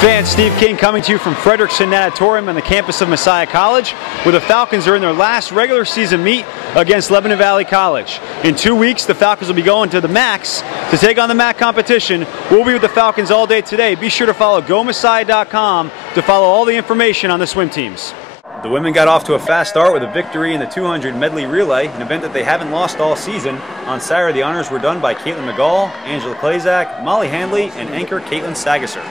Fans, Steve King coming to you from Frederickson Natatorium on the campus of Messiah College, where the Falcons are in their last regular season meet against Lebanon Valley College. In 2 weeks, the Falcons will be going to the MACs to take on the MAC competition. We'll be with the Falcons all day today. Be sure to follow GoMessiah.com to follow all the information on the swim teams. The women got off to a fast start with a victory in the 200 medley relay, an event that they haven't lost all season. On Saturday, the honors were done by Caitlin McGall, Angela Klazak, Molly Handley, and anchor Caitlin Sagasser.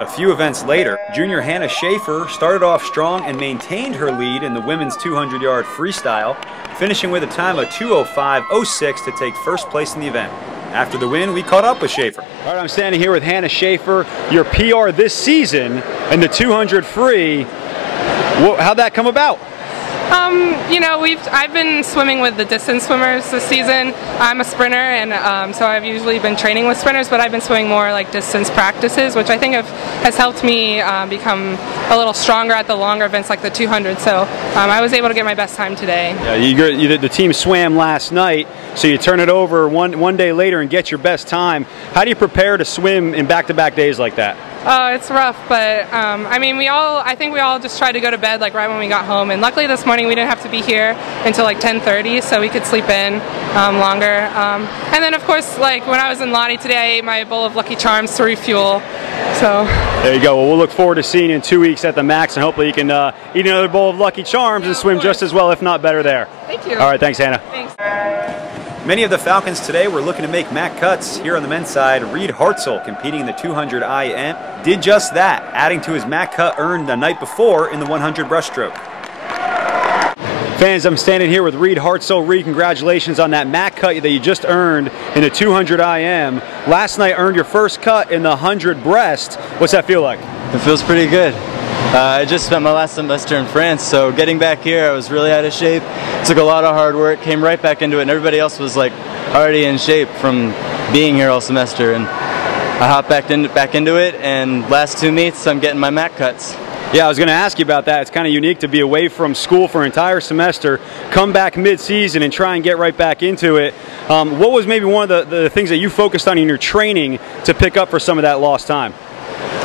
A few events later, junior Hannah Schaefer started off strong and maintained her lead in the women's 200-yard freestyle, finishing with a time of 2:05.06 to take first place in the event. After the win, we caught up with Schaefer. All right, I'm standing here with Hannah Schaefer, your PR this season in the 200 free. How'd that come about? You know, I've been swimming with the distance swimmers this season. I'm a sprinter, and so I've usually been training with sprinters, but I've been swimming more like distance practices, which I think has helped me become a little stronger at the longer events like the 200. So I was able to get my best time today. Yeah, the team swam last night, so you turn it over one day later and get your best time. How do you prepare to swim in back-to-back days like that? Oh, it's rough, but I mean, I think we all just tried to go to bed like right when we got home, and luckily this morning we didn't have to be here until like 10:30, so we could sleep in longer. And then of course, like when I was in Lottie today, I ate my bowl of Lucky Charms to refuel. So there you go. Well, we'll look forward to seeing you in 2 weeks at the MACs, and hopefully you can eat another bowl of Lucky Charms and swim just as well, if not better there. Thank you. All right, thanks, Hannah. Thanks. Many of the Falcons today were looking to make MAC cuts. Here on the men's side, Reed Hartzell, competing in the 200 IM, did just that, adding to his MAC cut earned the night before in the 100 breaststroke. Fans, I'm standing here with Reed Hartzell. Reed, congratulations on that MAC cut that you just earned in the 200 IM. Last night earned your first cut in the 100 breast. What's that feel like? It feels pretty good. I just spent my last semester in France, so getting back here I was really out of shape. Took a lot of hard work, came right back into it, and everybody else was like already in shape from being here all semester. And I hopped back into it, and last two meets I'm getting my MAC cuts. Yeah, I was going to ask you about that. It's kind of unique to be away from school for an entire semester, come back mid-season and try and get right back into it. What was maybe one of the things that you focused on in your training to pick up for some of that lost time?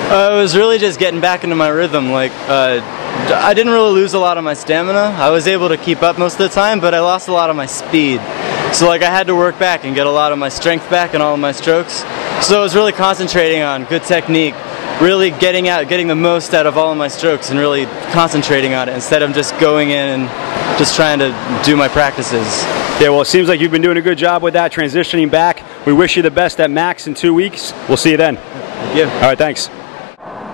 It was really just getting back into my rhythm. Like, I didn't really lose a lot of my stamina. I was able to keep up most of the time, but I lost a lot of my speed. So like I had to work back and get a lot of my strength back and all of my strokes. So I was really concentrating on good technique, really getting the most out of all of my strokes and really concentrating on it instead of just going in and just trying to do my practices. Yeah, well, it seems like you've been doing a good job with that, transitioning back. We wish you the best at MACs in 2 weeks. We'll see you then. Thank you. All right, thanks.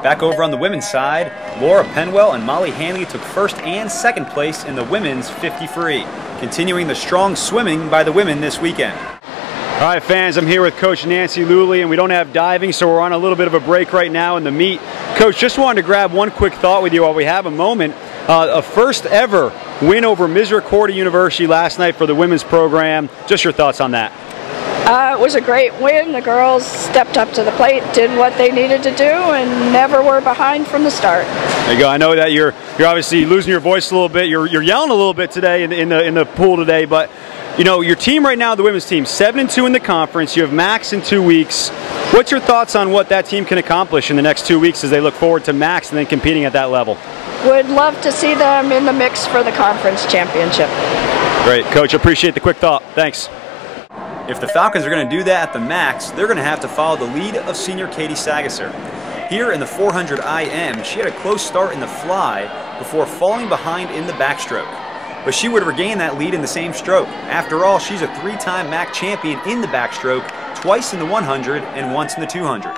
Back over on the women's side, Laura Penwell and Molly Handley took first and second place in the women's 50 free, continuing the strong swimming by the women this weekend. All right, fans, I'm here with Coach Nancy Luley, and we don't have diving, so we're on a little bit of a break right now in the meet. Coach, just wanted to grab one quick thought with you while we have a moment. A first ever win over Misericordia University last night for the women's program. Just your thoughts on that. It was a great win. The girls stepped up to the plate, did what they needed to do, and never were behind from the start. There you go. I know that you're obviously losing your voice a little bit. You're yelling a little bit today in the pool today, but you know your team right now, the women's team, 7-2 in the conference. You have MACs in 2 weeks. What's your thoughts on what that team can accomplish in the next 2 weeks as they look forward to MACs and then competing at that level? Would love to see them in the mix for the conference championship. Great, Coach. Appreciate the quick thought. Thanks. If the Falcons are going to do that at the MACs, they're going to have to follow the lead of senior Katie Sagasser. Here in the 400 IM, she had a close start in the fly before falling behind in the backstroke. But she would regain that lead in the same stroke. After all, she's a 3-time MAC champion in the backstroke, twice in the 100 and once in the 200.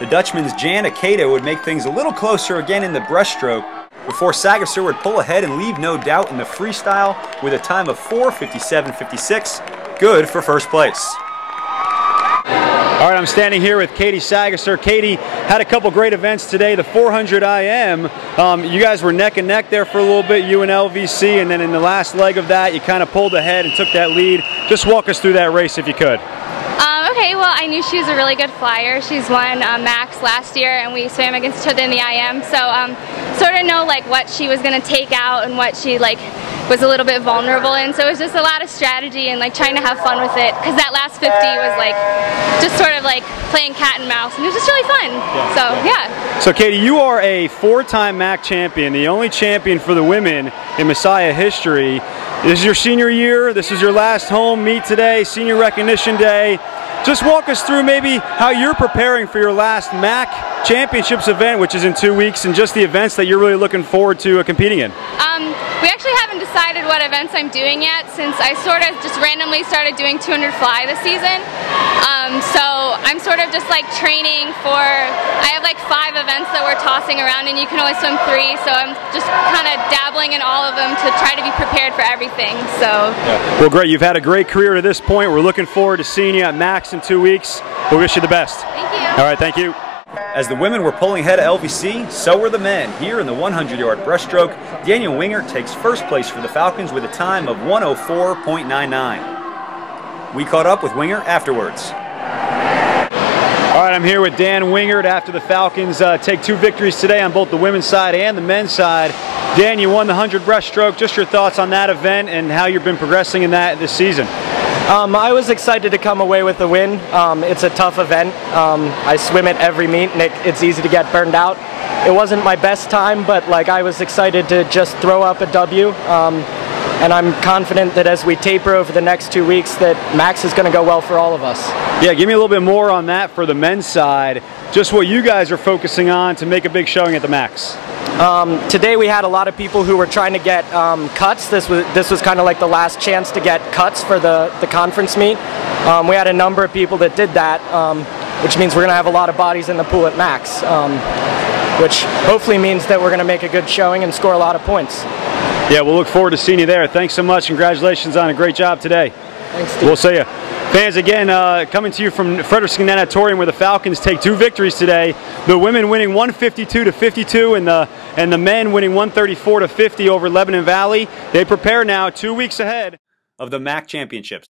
The Dutchman's Jan Akeda would make things a little closer again in the breaststroke before Sagasser would pull ahead and leave no doubt in the freestyle with a time of 4:57.56. Good for first place. All right, I'm standing here with Katie Sagasser. Katie had a couple great events today. The 400 IM, you guys were neck and neck there for a little bit, you and LVC, and then in the last leg of that, you kind of pulled ahead and took that lead. Just walk us through that race if you could. Okay, well, I knew she was a really good flyer. She's won MACs last year, and we swam against each other in the IM, so sort of know like what she was going to take out and what she like was a little bit vulnerable in. So it was just a lot of strategy and like trying to have fun with it, because that last 50 was like just sort of like playing cat and mouse, and it was just really fun. Yeah. So Katie, you are a 4-time MAC champion, the only champion for the women in Messiah history. This is your senior year. This is your last home meet today, senior recognition day. Just walk us through maybe how you're preparing for your last MAC Championships event, which is in 2 weeks, and just the events that you're really looking forward to competing in. We actually haven't decided what events I'm doing yet, since I sort of just randomly started doing 200 fly this season. So I'm sort of just like training for, I have like 5 events that we're tossing around, and you can only swim 3, so I'm just kind of dabbling in all of them to try to be prepared for everything. So. Well, great. You've had a great career to this point. We're looking forward to seeing you at MAX in 2 weeks. We wish you the best. Thank you. All right, thank you. As the women were pulling ahead of LVC, so were the men. Here in the 100-yard breaststroke, Daniel Winger takes first place for the Falcons with a time of 1:04.99. We caught up with Winger afterwards. All right, I'm here with Dan Wingert after the Falcons take 2 victories today on both the women's side and the men's side. Dan, you won the 100 breaststroke. Just your thoughts on that event and how you've been progressing in that this season. I was excited to come away with the win. It's a tough event. I swim it every meet, and it's easy to get burned out. It wasn't my best time, but like I was excited to just throw up a W. And I'm confident that as we taper over the next 2 weeks, that Max is going to go well for all of us. Yeah, give me a little bit more on that for the men's side. Just what you guys are focusing on to make a big showing at the Max. Today we had a lot of people who were trying to get cuts. This was kind of like the last chance to get cuts for the conference meet. We had a number of people that did that, which means we're going to have a lot of bodies in the pool at Max, which hopefully means that we're going to make a good showing and score a lot of points. Yeah, we'll look forward to seeing you there. Thanks so much. Congratulations on a great job today. Thanks, Steve. We'll see you. Fans, again, coming to you from Frederickson Natatorium, where the Falcons take 2 victories today. The women winning 152-52 and the men winning 134-50 over Lebanon Valley. They prepare now 2 weeks ahead of the MAC Championships.